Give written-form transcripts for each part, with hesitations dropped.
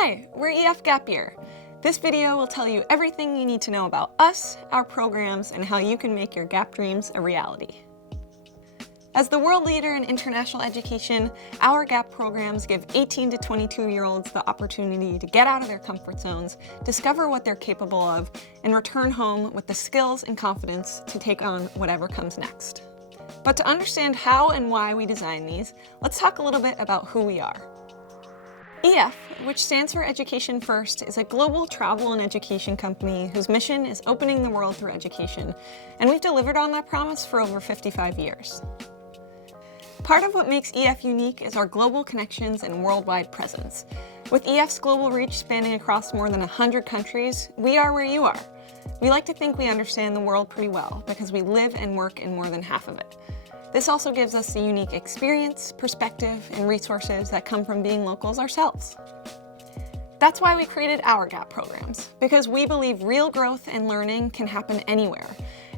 Hi, we're EF Gap Year. This video will tell you everything you need to know about us, our programs, and how you can make your gap dreams a reality. As the world leader in international education, our GAP programs give 18 to 22-year-olds the opportunity to get out of their comfort zones, discover what they're capable of, and return home with the skills and confidence to take on whatever comes next. But to understand how and why we design these, let's talk a little bit about who we are. EF, which stands for Education First, is a global travel and education company whose mission is opening the world through education, and we've delivered on that promise for over 55 years. Part of what makes EF unique is our global connections and worldwide presence. With EF's global reach spanning across more than 100 countries, we are where you are. We like to think we understand the world pretty well because we live and work in more than half of it. This also gives us the unique experience, perspective, and resources that come from being locals ourselves. That's why we created our GAP programs, because we believe real growth and learning can happen anywhere,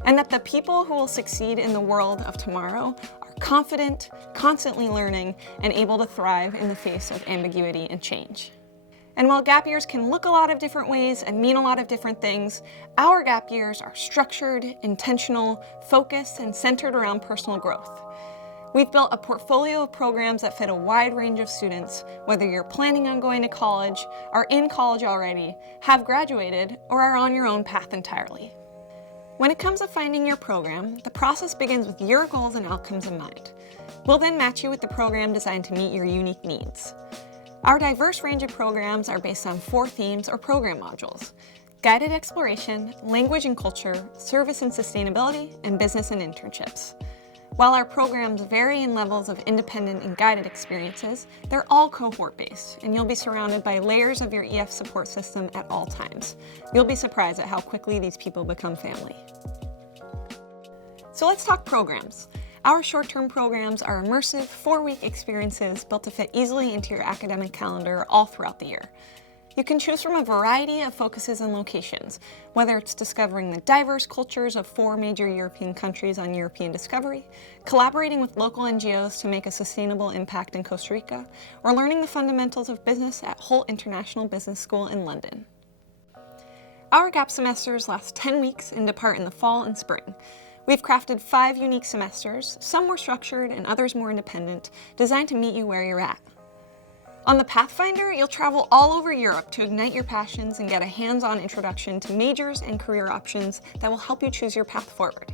and that the people who will succeed in the world of tomorrow are confident, constantly learning, and able to thrive in the face of ambiguity and change. And while gap years can look a lot of different ways and mean a lot of different things, our gap years are structured, intentional, focused, and centered around personal growth. We've built a portfolio of programs that fit a wide range of students, whether you're planning on going to college, are in college already, have graduated, or are on your own path entirely. When it comes to finding your program, the process begins with your goals and outcomes in mind. We'll then match you with the program designed to meet your unique needs. Our diverse range of programs are based on 4 themes or program modules: guided exploration, language and culture, service and sustainability, and business and internships. While our programs vary in levels of independent and guided experiences, they're all cohort-based, and you'll be surrounded by layers of your EF support system at all times. You'll be surprised at how quickly these people become family. So let's talk programs. Our short-term programs are immersive, 4-week experiences built to fit easily into your academic calendar all throughout the year. You can choose from a variety of focuses and locations, whether it's discovering the diverse cultures of 4 major European countries on European discovery, collaborating with local NGOs to make a sustainable impact in Costa Rica, or learning the fundamentals of business at Hult International Business School in London. Our GAP semesters last 10 weeks and depart in the fall and spring. We've crafted 5 unique semesters, some more structured and others more independent, designed to meet you where you're at. On the Pathfinder, you'll travel all over Europe to ignite your passions and get a hands-on introduction to majors and career options that will help you choose your path forward.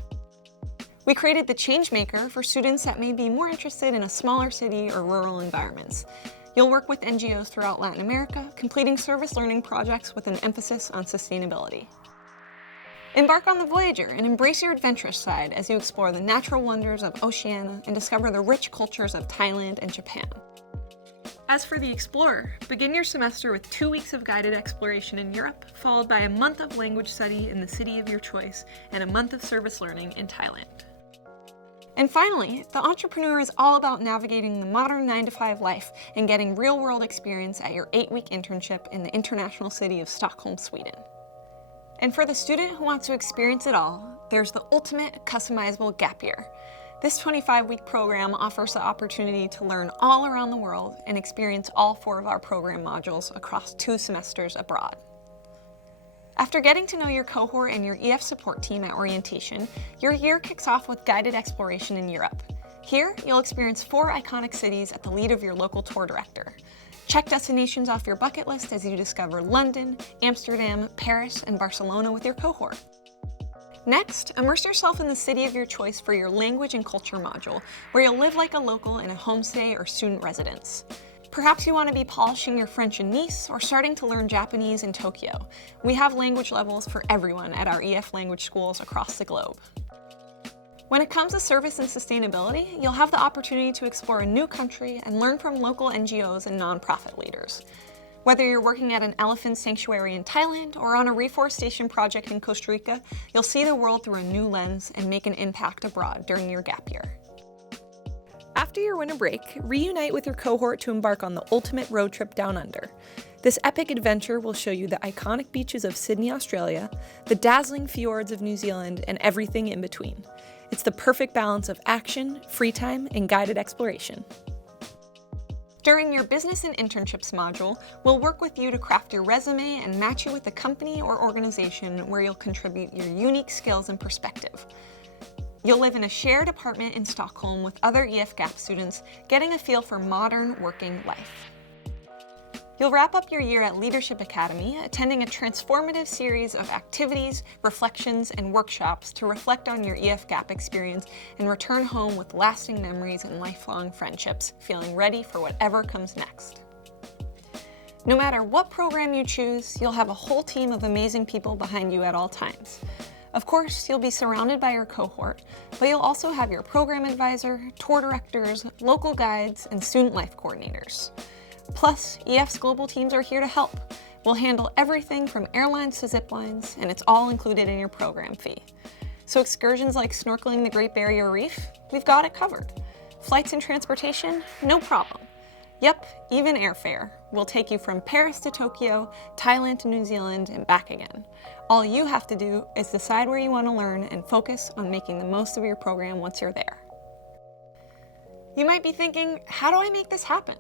We created the Changemaker for students that may be more interested in a smaller city or rural environments. You'll work with NGOs throughout Latin America, completing service learning projects with an emphasis on sustainability. Embark on the Voyager and embrace your adventurous side as you explore the natural wonders of Oceania and discover the rich cultures of Thailand and Japan. As for the Explorer, begin your semester with 2 weeks of guided exploration in Europe, followed by a month of language study in the city of your choice and a month of service learning in Thailand. And finally, the Entrepreneur is all about navigating the modern 9-to-5 life and getting real-world experience at your 8-week internship in the international city of Stockholm, Sweden. And for the student who wants to experience it all, there's the ultimate customizable gap year. This 25-week program offers the opportunity to learn all around the world and experience all 4 of our program modules across 2 semesters abroad. After getting to know your cohort and your EF support team at orientation, your year kicks off with guided exploration in Europe. Here, you'll experience 4 iconic cities at the lead of your local tour director. Check destinations off your bucket list as you discover London, Amsterdam, Paris, and Barcelona with your cohort. Next, immerse yourself in the city of your choice for your language and culture module, where you'll live like a local in a homestay or student residence. Perhaps you want to be polishing your French in Nice or starting to learn Japanese in Tokyo. We have language levels for everyone at our EF language schools across the globe. When it comes to service and sustainability, you'll have the opportunity to explore a new country and learn from local NGOs and nonprofit leaders. Whether you're working at an elephant sanctuary in Thailand or on a reforestation project in Costa Rica, you'll see the world through a new lens and make an impact abroad during your gap year. After your winter break, reunite with your cohort to embark on the ultimate road trip down under. This epic adventure will show you the iconic beaches of Sydney, Australia, the dazzling fjords of New Zealand, and everything in between. It's the perfect balance of action, free time, and guided exploration. During your Business and Internships module, we'll work with you to craft your resume and match you with a company or organization where you'll contribute your unique skills and perspective. You'll live in a shared apartment in Stockholm with other EF-GAP students, getting a feel for modern working life. You'll wrap up your year at Leadership Academy, attending a transformative series of activities, reflections, and workshops to reflect on your EF-GAP experience and return home with lasting memories and lifelong friendships, feeling ready for whatever comes next. No matter what program you choose, you'll have a whole team of amazing people behind you at all times. Of course, you'll be surrounded by your cohort, but you'll also have your program advisor, tour directors, local guides, and student life coordinators. Plus, EF's global teams are here to help. We'll handle everything from airlines to zip lines, and it's all included in your program fee. So excursions like snorkeling the Great Barrier Reef, we've got it covered. Flights and transportation, no problem. Yep, even airfare. We'll take you from Paris to Tokyo, Thailand to New Zealand, and back again. All you have to do is decide where you want to learn and focus on making the most of your program once you're there. You might be thinking, how do I make this happen?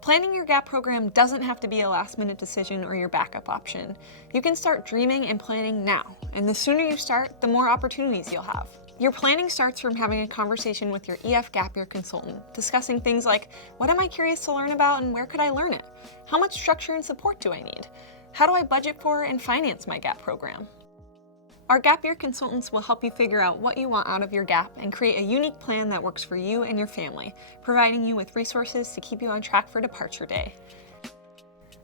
Planning your GAP program doesn't have to be a last-minute decision or your backup option. You can start dreaming and planning now, and the sooner you start, the more opportunities you'll have. Your planning starts from having a conversation with your EF Gap Year consultant, discussing things like, what am I curious to learn about and where could I learn it? How much structure and support do I need? How do I budget for and finance my GAP program? Our Gap Year consultants will help you figure out what you want out of your GAP and create a unique plan that works for you and your family, providing you with resources to keep you on track for departure day.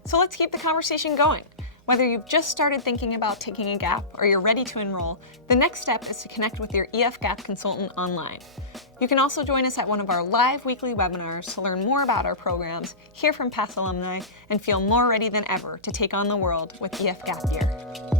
So let's keep the conversation going. Whether you've just started thinking about taking a GAP or you're ready to enroll, the next step is to connect with your EF GAP consultant online. You can also join us at one of our live weekly webinars to learn more about our programs, hear from past alumni, and feel more ready than ever to take on the world with EF Gap Year.